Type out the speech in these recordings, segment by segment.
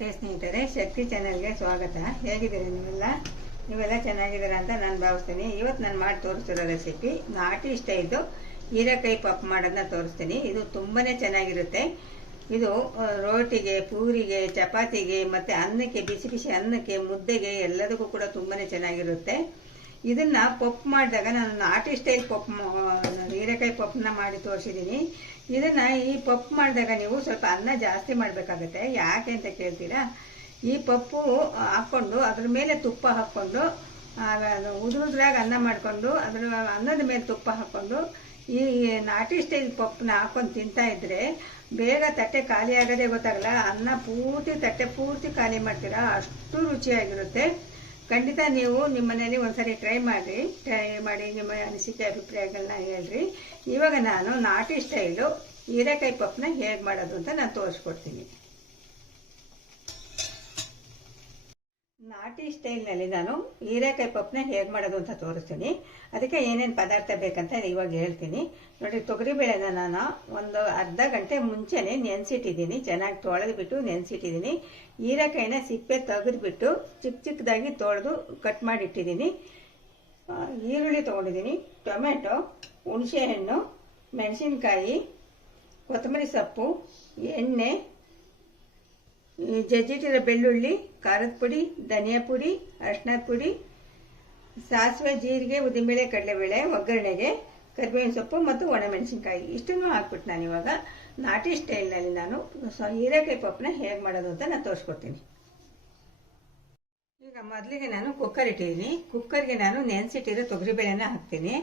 ನಮಸ್ತೆ ಸ್ನೇಹಿತರೆ, ಶಕ್ತಿ ಚಾನೆಲ್ಗೆ ಸ್ವಾಗತ. ಹೇಗಿದ್ದೀರಾ ನೀವೆಲ್ಲ ಚೆನ್ನಾಗಿದ್ದೀರಾ ಅಂತ ನಾನು ಭಾವಿಸ್ತೀನಿ. ಇವತ್ತು ನಾನು ಮಾಡಿ ತೋರಿಸ್ತಿರೋ ರೆಸಿಪಿ ನಾಟಿ ಸ್ಟೈಲ್ದು ಹೀರೆಕಾಯಿ ಪಪ್ಪು ಮಾಡೋದನ್ನ ತೋರಿಸ್ತೀನಿ. ಇದು ತುಂಬಾನೇ ಚೆನ್ನಾಗಿರುತ್ತೆ. ಇದು ರೋಟಿಗೆ, ಪೂರಿಗೆ, ಚಪಾತಿಗೆ ಮತ್ತು ಅನ್ನಕ್ಕೆ, ಬಿಸಿ ಬಿಸಿ ಅನ್ನಕ್ಕೆ, ಮುದ್ದೆಗೆ ಎಲ್ಲದಕ್ಕೂ ಕೂಡ ತುಂಬಾನೇ ಚೆನ್ನಾಗಿರುತ್ತೆ. ಇದನ್ನ ಪಪ್ಪು ಮಾಡಿದಾಗ ನಾನು ನಾಟಿ ಸ್ಟೈಲ್ ಪಪ್ಪು, ಹೀರೆಕಾಯಿ ಪಪ್ಪನ್ನ ಮಾಡಿ ತೋರಿಸಿದ್ದೀನಿ. ಇದನ್ನ ಈ ಪಪ್ಪು ಮಾಡಿದಾಗ ನೀವು ಸ್ವಲ್ಪ ಅನ್ನ ಜಾಸ್ತಿ ಮಾಡಬೇಕಾಗತ್ತೆ. ಯಾಕೆ ಅಂತ ಕೇಳ್ತೀರಾ? ಈ ಪಪ್ಪು ಹಾಕ್ಕೊಂಡು ಅದ್ರ ಮೇಲೆ ತುಪ್ಪ ಹಾಕ್ಕೊಂಡು ಉದುರಾಗ ಅನ್ನ ಮಾಡಿಕೊಂಡು ಅದ್ರ ಅನ್ನದ ಮೇಲೆ ತುಪ್ಪ ಹಾಕ್ಕೊಂಡು ಈ ನಾಟಿ ಸ್ಟೈಲ್ ಪಪ್ಪನ್ನ ಹಾಕೊಂಡು ತಿಂತಾ ಇದ್ರೆ ಬೇಗ ತಟ್ಟೆ ಖಾಲಿ ಆಗೋದೇ ಗೊತ್ತಾಗಲ್ಲ. ಅನ್ನ ಪೂರ್ತಿ ತಟ್ಟೆ ಪೂರ್ತಿ ಖಾಲಿ ಮಾಡ್ತೀರಾ, ಅಷ್ಟು ರುಚಿಯಾಗಿರುತ್ತೆ. ಖಂಡಿತ ನೀವು ನಿಮ್ಮ ಮನೇಲಿ ಒಂದ್ಸರಿ ಟ್ರೈ ಮಾಡಿ ನಿಮ್ಮ ಅನಿಸಿಕೆ ಅಭಿಪ್ರಾಯಗಳನ್ನ ಹೇಳ್ರಿ. ಇವಾಗ ನಾನು ನಾಟಿ ಸ್ಟೈಲು ಹೀರೆಕಾಯಿ ಪಪ್ಪನ್ನ ಹೇಗೆ ಮಾಡೋದು ಅಂತ ನಾನು ತೋರಿಸ್ಕೊಡ್ತೀನಿ. ನಾಟಿ ಸ್ಟೈಲ್ನಲ್ಲಿ ನಾನು ಹೀರೆಕಾಯಿ ಪಪ್ಪನ್ನ ಹೇಗೆ ಮಾಡೋದು ಅಂತ ತೋರಿಸ್ತೀನಿ. ಅದಕ್ಕೆ ಏನೇನು ಪದಾರ್ಥ ಬೇಕಂತ ಇವಾಗ ಹೇಳ್ತೀನಿ ನೋಡಿ. ತೊಗರಿಬೇಳೆನ ನಾನು ಒಂದು ಅರ್ಧ ಗಂಟೆ ಮುಂಚೆನೆ ನೆನೆಸಿಟ್ಟಿದ್ದೀನಿ. ಚೆನ್ನಾಗಿ ತೊಳೆದ್ಬಿಟ್ಟು ನೆನೆಸಿಟ್ಟಿದ್ದೀನಿ. ಹೀರೆಕಾಯಿನ ಸಿಪ್ಪೆ ತೆಗೆದ್ಬಿಟ್ಟು ಚಿಕ್ಕದಾಗಿ ತೊಳೆದು ಕಟ್ ಮಾಡಿ ಇಟ್ಟಿದ್ದೀನಿ. ಈರುಳ್ಳಿ ತೊಗೊಂಡಿದ್ದೀನಿ, ಟೊಮೆಟೊ, ಹುಣಸೆಹಣ್ಣು, ಮೆಣಸಿನ್ಕಾಯಿ, ಕೊತ್ತಂಬರಿ ಸೊಪ್ಪು, ಎಣ್ಣೆ, ಜಜ್ಜಿಟ್ಟಿರೋ ಬೆಳ್ಳುಳ್ಳಿ, ಖಾರದ ಪುಡಿ, ಧನಿಯಾ ಪುಡಿ, ಅರಿಶಿಣದ ಪುಡಿ, ಸಾಸಿವೆ, ಜೀರಿಗೆ, ಉದ್ದಿನಬೇಳೆ, ಕಡಲೆಬೇಳೆ ಒಗ್ಗರಣೆಗೆ, ಕರಿಬೇವಿನ ಸೊಪ್ಪು ಮತ್ತು ಒಣಮೆಣಸಿನ್ಕಾಯಿ ಇಷ್ಟನ್ನು ಹಾಕ್ಬಿಟ್ಟು ನಾನು ಇವಾಗ ನಾಟಿ ಸ್ಟೈಲ್ನಲ್ಲಿ ನಾನು ಹೀರೆಕಾಯಿ ಪಪ್ಪನ್ನ ಹೇಗೆ ಮಾಡೋದು ಅಂತ ನಾನು ತೋರಿಸ್ಕೊಡ್ತೀನಿ. ಈಗ ಮೊದಲಿಗೆ ನಾನು ಕುಕ್ಕರ್ ಇಟ್ಟಿದ್ದೀನಿ. ಕುಕ್ಕರ್ಗೆ ನಾನು ನೆನೆಸಿಟ್ಟಿರೋ ತೊಗರಿಬೇಳೆನ ಹಾಕ್ತೀನಿ.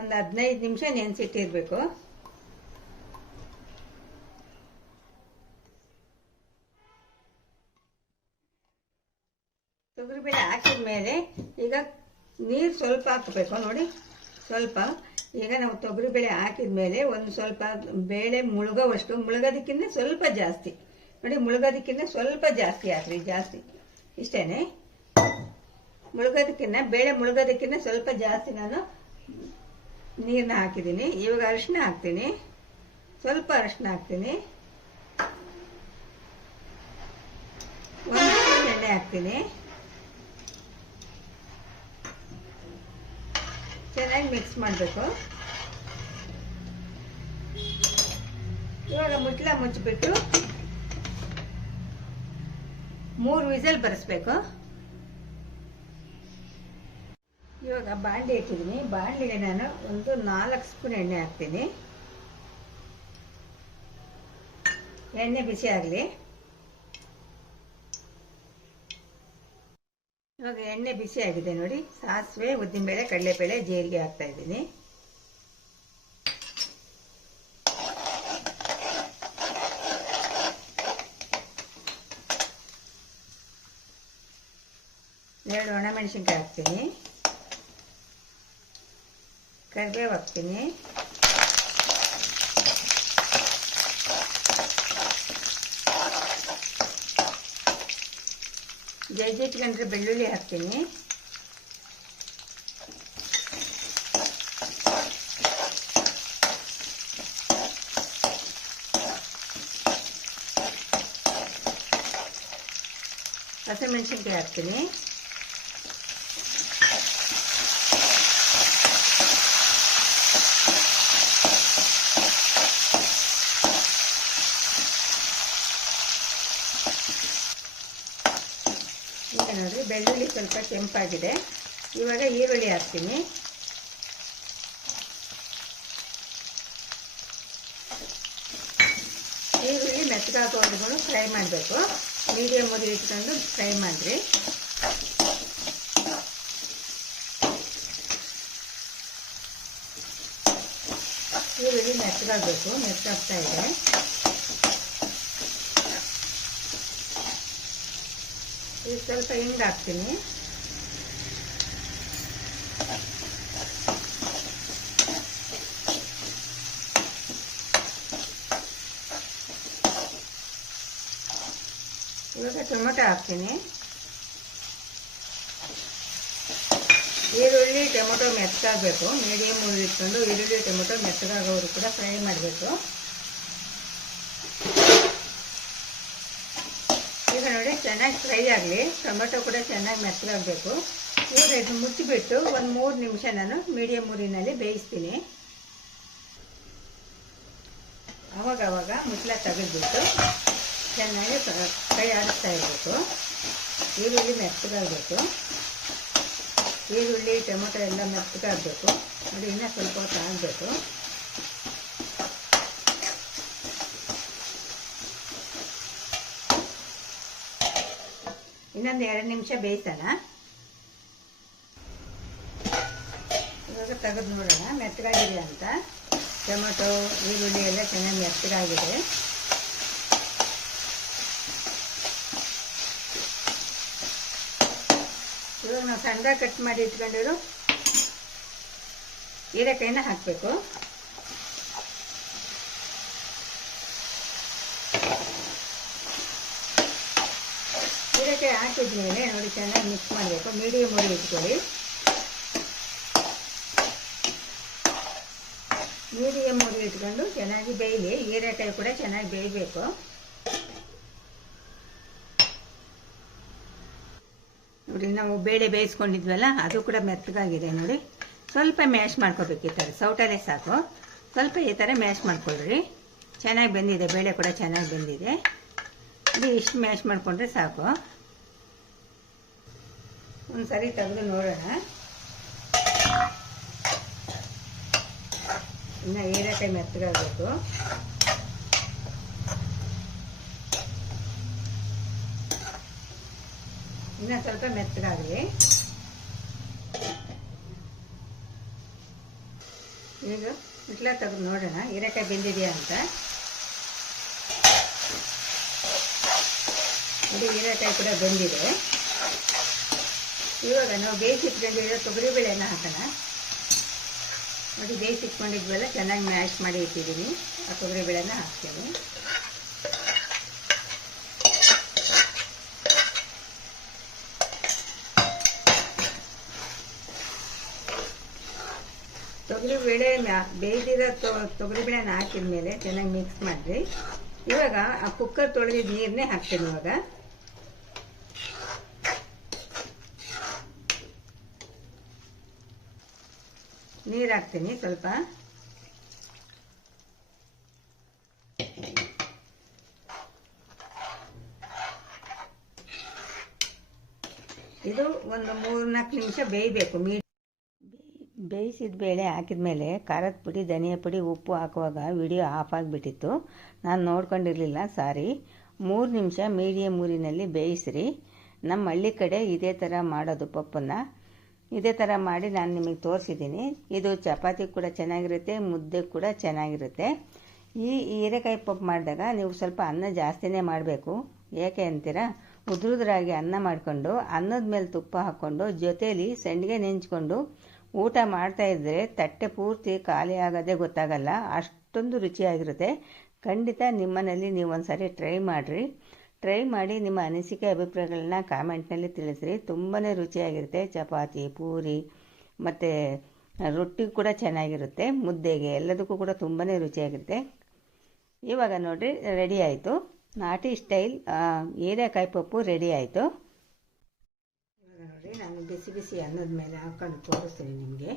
ಒಂದು 15 ನಿಮಿಷ ನೆನೆಸಿಟ್ಟಿರ್ಬೇಕು. ತೊಗರಿಬೇಳೆ ಹಾಕಿದ ಮೇಲೆ ಈಗ ನೀರು ಸ್ವಲ್ಪ ಹಾಕಬೇಕು ನೋಡಿ, ಸ್ವಲ್ಪ. ಈಗ ನಾವು ತೊಗರಿಬೇಳೆ ಹಾಕಿದ ಮೇಲೆ ಒಂದು ಸ್ವಲ್ಪ ಬೇಳೆ ಮುಳುಗೋವಷ್ಟು, ಮುಳುಗೋದಕ್ಕಿಂತ ಸ್ವಲ್ಪ ಜಾಸ್ತಿ ನೋಡಿ, ಮುಳುಗೋದಕ್ಕಿಂತ ಸ್ವಲ್ಪ ಜಾಸ್ತಿ ಹಾಕ್ರಿ, ಜಾಸ್ತಿ ಇಷ್ಟೇನೆ. ಬೇಳೆ ಮುಳುಗೋದಕ್ಕಿಂತ ಸ್ವಲ್ಪ ಜಾಸ್ತಿ ನಾನು ನೀರನ್ನ ಹಾಕಿದ್ದೀನಿ. ಇವಾಗ ಅರಿಶಿನ ಹಾಕ್ತೀನಿ, ಸ್ವಲ್ಪ ಅರಿಶಿನ ಹಾಕ್ತೀನಿ, ಒಂದು ಸ್ಪೂನ್ ಎಣ್ಣೆ ಹಾಕ್ತೀನಿ. ಚೆನ್ನಾಗಿ ಮಿಕ್ಸ್ ಮಾಡಬೇಕು. ಇವಾಗ ಮುಚ್ಚಿಬಿಟ್ಟು 3 ವಿಸಲ್ ಬರೆಸ್ಬೇಕು. ಇವಾಗ ಬಾಣಲಿ ಇಟ್ಟಿದ್ದೀನಿ. ಬಾಣಲಿಗೆ ನಾನು ಒಂದು 4 ಸ್ಪೂನ್ ಎಣ್ಣೆ ಹಾಕ್ತೀನಿ. ಎಣ್ಣೆ ಬಿಸಿ ಆಗಲಿ. ಇವಾಗ ಎಣ್ಣೆ ಬಿಸಿ ಆಗಿದೆ ನೋಡಿ. ಸಾಸಿವೆ, ಉದ್ದಿನಬೇಳೆ, ಕಡಲೆಬೇಳೆ, ಜೀರಿಗೆ ಹಾಕ್ತಾ ಇದ್ದೀನಿ. ಎರಡು ಒಣಮೆಣಸಿನ್ಕಾಯಿ ಹಾಕ್ತೀನಿ, ಕರಿಬೇವು ಹಾಕ್ತೀನಿ, ಜಜ್ಜಿಟ್ಕೊಂಡ್ರೆ ಬೆಳ್ಳುಳ್ಳಿ ಹಾಕ್ತೀನಿ, ಹಸಿಮೆಣಸಿನ್ಕಾಯಿ ಹಾಕ್ತೀನಿ, ಈಗ ನೋಡ್ರಿ ಬೆಳ್ಳುಳ್ಳಿ ಸ್ವಲ್ಪ ಕೆಂಪಾಗಿದೆ. ಇವಾಗ ಈರುಳ್ಳಿ ಹಾಕ್ತೀನಿ. ಈರುಳ್ಳಿ ಮೆತ್ತಗಾಗೋವರೆಗೂ ಫ್ರೈ ಮಾಡಬೇಕು. ಮೀಡಿಯಮ್ ಉರಿ ಇಟ್ಕೊಂಡು ಫ್ರೈ ಮಾಡಿರಿ. ಈರುಳ್ಳಿ ಮೆತ್ತಗಾಗಬೇಕು, ಮೆತ್ತಗಾಗ್ತಾ ಇದೆ. ಈಗ ಸ್ವಲ್ಪ ಹಿಂಗೆ ಹಾಕ್ತೀನಿ. ಇವಾಗ ಟೊಮೆಟೊ ಹಾಕ್ತೀನಿ. ಈರುಳ್ಳಿ ಟೊಮೆಟೊ ಮೆತ್ತಗಾಗಬೇಕು. ಮೀಡಿಯಮ್ ಉರಿ ಇಟ್ಕೊಂಡು ಈರುಳ್ಳಿ ಟೊಮೆಟೊ ಮೆತ್ತಗಾಗೋರು ಕೂಡ ಫ್ರೈ ಮಾಡಬೇಕು. ನೋಡಿ ಚೆನ್ನಾಗಿ ಫ್ರೈ ಆಗಲಿ, ಟೊಮೆಟೊ ಕೂಡ ಚೆನ್ನಾಗಿ ಮೆತ್ತಗಾಗಬೇಕು. ಇವಾಗ ಇದು ಮುಚ್ಚಿಬಿಟ್ಟು ಒಂದು 3 ನಿಮಿಷ ನಾನು ಮೀಡಿಯಮ್ ಊರಿನಲ್ಲಿ ಬೇಯಿಸ್ತೀನಿ. ಅವಾಗವಾಗ ಮುಚ್ಚಳ ತೆಗೆದ್ಬಿಟ್ಟು ಚೆನ್ನಾಗಿ ಫ್ರೈ ಆಡಿಸ್ತಾ ಇರಬೇಕು. ಈರುಳ್ಳಿ ಮೆತ್ತಗಾಗಬೇಕು, ಈರುಳ್ಳಿ ಟೊಮೆಟೊ ಎಲ್ಲ ಮೆತ್ತಗಾಗಬೇಕು. ನೋಡಿ ಇನ್ನೂ ಸ್ವಲ್ಪ ಹೊತ್ತು ಆಗಬೇಕು. ಇನ್ನೊಂದು 2 ನಿಮಿಷ ಬೇಯಿಸೋಣ. ಇವಾಗ ತೆಗೆದು ನೋಡೋಣ ಮೆತ್ತಗಾಗಿದೆ ಅಂತ. ಟೊಮೆಟೊ ಈರುಳ್ಳಿ ಎಲ್ಲ ಚೆನ್ನಾಗಿ ಮೆತ್ತಗಾಗಿದೆ. ಇವಾಗ ನಾವು ಸಣ್ಣದಾಗಿ ಕಟ್ ಮಾಡಿ ಇಟ್ಕೊಂಡಿರೋ ಹೀರೆಕಾಯಿನ ಹಾಕಬೇಕು. ಹೀರೆಕಾಯಿ ಹಾಕಿದ್ಮೇಲೆ ನೋಡಿ ಚೆನ್ನಾಗಿ ಮಿಕ್ಸ್ ಮಾಡಬೇಕು. ಮೀಡಿಯಮ್ ಉರಿ ಇಟ್ಕೊಳ್ಳಿ. ಮೀಡಿಯಮ್ ಉರಿ ಇಟ್ಕೊಂಡು ಚೆನ್ನಾಗಿ ಬೇಯಲಿ. ಹೀರೆಕಾಯಿ ಕೂಡ ಚೆನ್ನಾಗಿ ಬೇಯಬೇಕು. ನೋಡಿ ನಾವು ಬೇಳೆ ಬೇಯಿಸ್ಕೊಂಡಿದ್ವಲ್ಲ ಅದು ಕೂಡ ಮೆತ್ತಗಾಗಿದೆ. ನೋಡಿ ಸ್ವಲ್ಪ ಮ್ಯಾಶ್ ಮಾಡ್ಕೋಬೇಕು. ಈ ಥರ ಸೌಟಲ್ಲೇ ಸಾಕು. ಸ್ವಲ್ಪ ಈ ಥರ ಮ್ಯಾಶ್ ಮಾಡ್ಕೊಳ್ರಿ. ಚೆನ್ನಾಗಿ ಬೆಂದಿದೆ, ಬೇಳೆ ಕೂಡ ಚೆನ್ನಾಗಿ ಬೆಂದಿದೆ. ಇದು ಇಷ್ಟು ಮ್ಯಾಶ್ ಮಾಡಿಕೊಂಡ್ರೆ ಸಾಕು. ಒಂದು ಸರಿ ತೆಗೆದು ನೋಡೋಣ. ಇನ್ನು ಹೀರೆಕಾಯಿ ಮೆತ್ತಗಾಗಬೇಕು. ಇನ್ನು ಸ್ವಲ್ಪ ಮೆತ್ತಗಾಗಲಿ. ಈಗ ಮುಚ್ಚಳ ತೆಗೆದು ನೋಡೋಣ ಹೀರೆಕಾಯಿ ಬೆಂದಿದೆಯಾ ಅಂತ. ನೋಡಿ ಹೀರೆಕಾಯಿ ಕೂಡ ಬೆಂದಿದೆ. ಇವಾಗ ನಾವು ಬೇಯಿಸಿಟ್ಕೊಂಡಿರೋ ತೊಗರಿಬೇಳೆನ ಹಾಕೋಣ. ನೋಡಿ ಬೇಯಿಸಿಟ್ಕೊಂಡಿದ್ವಲ್ಲ ಚೆನ್ನಾಗಿ ಮ್ಯಾಶ್ ಮಾಡಿ ಇಟ್ಟಿದ್ದೀನಿ. ಆ ತೊಗರಿಬೇಳೆನ ಹಾಕ್ತೀನಿ. ತೊಗರಿಬೇಳೆ ಬೇಯ್ದಿರೋ ತೊಗರಿಬೇಳೆನ ಹಾಕಿದ್ಮೇಲೆ ಚೆನ್ನಾಗಿ ಮಿಕ್ಸ್ ಮಾಡಿರಿ. ಇವಾಗ ಆ ಕುಕ್ಕರ್ ತೊಳೆದಿದ್ದ ನೀರನ್ನೇ ಹಾಕ್ತೀನಿ. ಇವಾಗ ನೀರು ಹಾಕ್ತೀನಿ ಸ್ವಲ್ಪ. ಇದು ಒಂದು 3-4 ನಿಮಿಷ ಬೇಯಬೇಕು. ಬೇಯಿಸಿದ ಬೇಳೆ ಹಾಕಿದ್ಮೇಲೆ ಖಾರದ ಪುಡಿ, ಧನಿಯಾ ಪುಡಿ, ಉಪ್ಪು ಹಾಕುವಾಗ ವಿಡಿಯೋ ಆಫ್ ಆಗಿಬಿಟ್ಟಿತ್ತು. ನಾನು ನೋಡ್ಕೊಂಡಿರಲಿಲ್ಲ, ಸಾರಿ. 3 ನಿಮಿಷ ಮೀಡಿಯಮ್ ಊರಿನಲ್ಲಿ ಬೇಯಿಸ್ರಿ. ನಮ್ಮ ಹಳ್ಳಿ ಕಡೆ ಇದೇ ಥರ ಮಾಡೋದು ಪಪ್ಪನ್ನು. ಇದೇ ಥರ ಮಾಡಿ ನಾನು ನಿಮಗೆ ತೋರಿಸಿದ್ದೀನಿ. ಇದು ಚಪಾತಿ ಕೂಡ ಚೆನ್ನಾಗಿರುತ್ತೆ, ಮುದ್ದೆ ಕೂಡ ಚೆನ್ನಾಗಿರುತ್ತೆ. ಈ ಹೀರೆಕಾಯಿ ಪಪ್ಪು ಮಾಡಿದಾಗ ನೀವು ಸ್ವಲ್ಪ ಅನ್ನ ಜಾಸ್ತಿನೇ ಮಾಡಬೇಕು. ಏಕೆ ಅಂತೀರಾ? ಉದುರುದ್ರಾಗಿ ಅನ್ನ ಮಾಡಿಕೊಂಡು ಅನ್ನದ ಮೇಲೆ ತುಪ್ಪ ಹಾಕ್ಕೊಂಡು ಜೊತೇಲಿ ಸಂಡಿಗೆ ನೆಂಚ್ಕೊಂಡು ಊಟ ಮಾಡ್ತಾಯಿದ್ರೆ ತಟ್ಟೆ ಪೂರ್ತಿ ಖಾಲಿ ಆಗೋದೇ ಗೊತ್ತಾಗಲ್ಲ. ಅಷ್ಟೊಂದು ರುಚಿಯಾಗಿರುತ್ತೆ. ಖಂಡಿತ ನಿಮ್ಮನೇಲಿ ನೀವು ಒಂದು ಸಾರಿ ಟ್ರೈ ಮಾಡಿ ನಿಮ್ಮ ಅನಿಸಿಕೆ ಅಭಿಪ್ರಾಯಗಳನ್ನ ಕಾಮೆಂಟ್ನಲ್ಲಿ ತಿಳಿಸ್ರಿ. ತುಂಬಾ ರುಚಿಯಾಗಿರುತ್ತೆ. ಚಪಾತಿ, ಪೂರಿ ಮತ್ತು ರೊಟ್ಟಿ ಕೂಡ ಚೆನ್ನಾಗಿರುತ್ತೆ. ಮುದ್ದೆಗೆ ಎಲ್ಲದಕ್ಕೂ ಕೂಡ ತುಂಬಾ ರುಚಿಯಾಗಿರುತ್ತೆ. ಇವಾಗ ನೋಡಿರಿ ರೆಡಿ ಆಯಿತು. ನಾಟಿ ಸ್ಟೈಲ್ ಹೀರೆಕಾಯಿ ಪಪ್ಪು ರೆಡಿ ಆಯಿತು. ಇವಾಗ ನೋಡಿ ನಾನು ಬಿಸಿ ಬಿಸಿ ಅನ್ನದ ಮೇಲೆ ಹಾಕ್ಕೊಂಡು ತೋರಿಸ್ತೀನಿ ನಿಮಗೆ.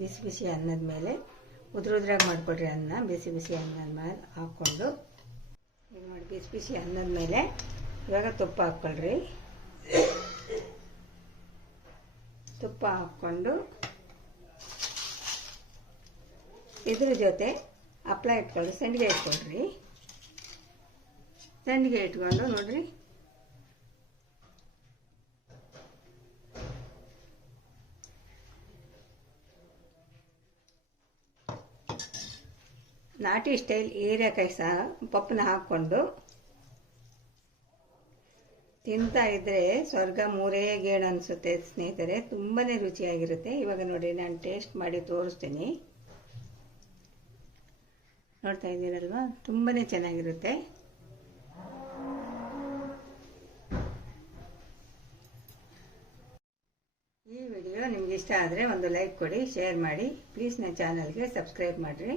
ಬಿಸಿ ಬಿಸಿ ಅನ್ನದ ಮೇಲೆ ಉದ್ರಾಗಿ ಮಾಡಿಕೊಡ್ರಿ. ಅನ್ನ ಬಿಸಿ ಬಿಸಿ ಅನ್ನದ ಮೇಲೆ ಹಾಕ್ಕೊಂಡು ಈಗ ನೋಡಿ ಬಿಸಿ ಬಿಸಿ ಅನ್ನದ ಮೇಲೆ ಇವಾಗ ತುಪ್ಪ ಹಾಕ್ಕೊಳ್ರಿ. ತುಪ್ಪ ಹಾಕ್ಕೊಂಡು ಇದ್ರ ಜೊತೆ ಹಪ್ಪಳ ಇಟ್ಕೊಳ್ಳಿ, ಸಂಡಿಗೆ ಇಟ್ಕೊಳ್ರಿ. ಸಂಡಿಗೆ ಇಟ್ಕೊಂಡು ನೋಡ್ರಿ ನಾಟಿ ಸ್ಟೈಲ್ ಹೀರೆಕಾಯಿ ಸಹ ಪಪ್ಪನ ಹಾಕ್ಕೊಂಡು ತಿಂತಾ ಇದ್ರೆ ಸ್ವರ್ಗ ಮೂರೇ ಗೇಣು ಅನಿಸುತ್ತೆ ಸ್ನೇಹಿತರೆ. ತುಂಬಾ ರುಚಿಯಾಗಿರುತ್ತೆ. ಇವಾಗ ನೋಡಿ ನಾನು ಟೇಸ್ಟ್ ಮಾಡಿ ತೋರಿಸ್ತೀನಿ. ನೋಡ್ತಾ ಇದ್ದೀರಲ್ವಾ, ತುಂಬಾ ಚೆನ್ನಾಗಿರುತ್ತೆ. ಈ ವಿಡಿಯೋ ನಿಮ್ಗೆ ಇಷ್ಟ ಆದರೆ ಒಂದು ಲೈಕ್ ಕೊಡಿ, ಶೇರ್ ಮಾಡಿ. ಪ್ಲೀಸ್ ನನ್ನ ಚಾನಲ್ಗೆ ಸಬ್ಸ್ಕ್ರೈಬ್ ಮಾಡಿರಿ.